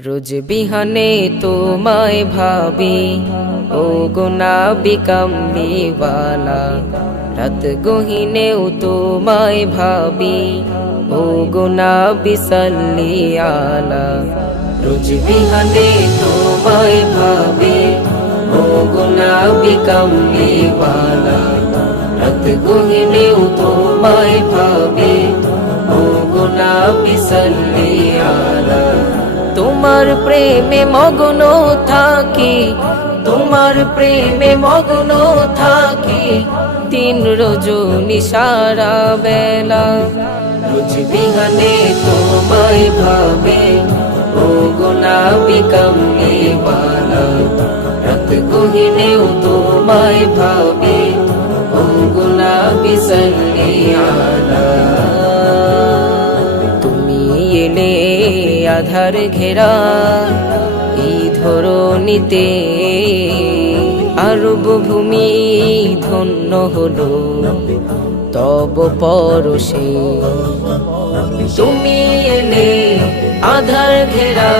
রোজ বিহানে তোমায় ভাবি ও গুনাবি কামলিওয়ালা, রাত গহিনেও তোমায় ভাবি ও গুনাবি সাল্লি আলা। রোজ বিহানে তোমায় ভাবি ও গুনাবি কামলিওয়ালা, রাত গহিনেও তোমায় ভাবি ও গুনাবি সাল্লি আলা। তোমার প্রেমে মগ্ন থাকি, তোমার প্রেমে মগ্ন থাকি, দিন রজনী সারা বেলা। রোজ বিহানে তোমায় ভাবে ও গুনাবি কামলিওয়ালা, রাত গহিনেও তোমায় ভাবে ও গুনাবি সাল্লি আলা। তুমি এলে আধার ঘেরা এই ধরণীতে, আরব ভূমি ধন্য হলো তব পরশে। তুমি এলে আধার ঘেরা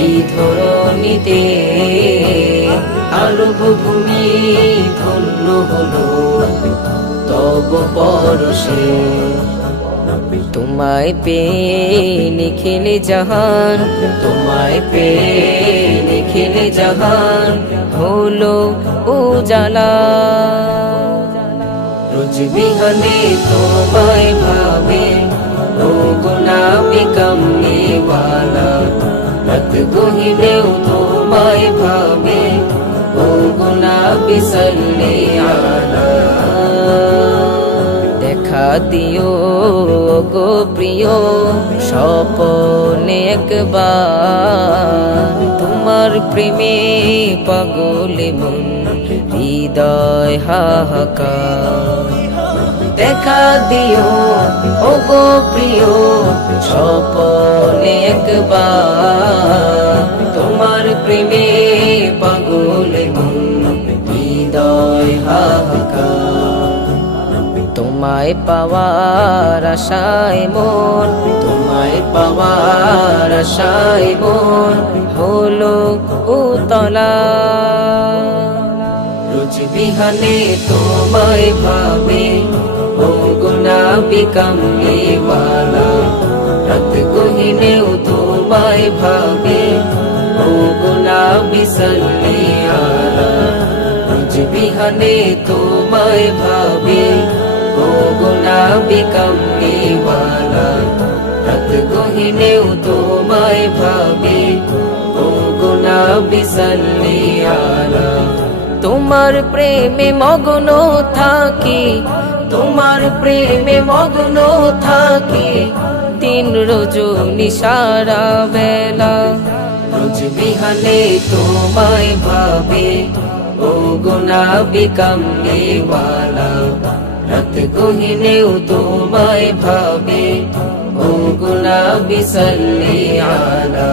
এই ধরণীতে, আরব ভূমি ধন্য হলো তব পরশে। তোমায় পেয়ে নিখিলে জাহান, তোমায় পেয়ে নিখিলে জাহান হলো উজালা। রোজ বিহানে তোমায় ভাবে ও গুনাবি কামলিওয়ালা, রাত গহিনেও তোমায় ভাবে ও গুনাবি সাল্লি আলা। দেখা দিও গো প্রিয় স্বপনে একবার, তোমার প্রেমে পাগল মন হৃদয় হাহাকার। দেখা দিও ও গো প্রিয় স্বপনে একবার, তোমার প্রেমে পাগল মন হৃদয় হাহাকার। তোমায় পাওয়ার আশায় মন, তোমায় পাওয়ার আশায় মন হলো উতলা। রোজ বিহানে তোমায় ভাবে ও গুনাবি কামলিওয়ালা, রাত গহিনেও তোমায় ভাবে ও গুনাবি সাল্লি আলা। রোজ বিহানে তোমায় ভাবে ও গুনাবি কামলিওয়ালা, রাত গহিনেও তোমায় ভাবে ও গুনাবি সাল্লি আলা। তোমার প্রেমে মগ্ন থাকি, তোমার প্রেমে মগ্ন থাকি, দিন রজনী সারা বেলা। রোজ বিহানে তোমায় ভাবে ও গুনাবি কামলিওয়ালা, রাত গহিনেও তোমায় ভাবে ও গুনাবি সাল্লি আলা।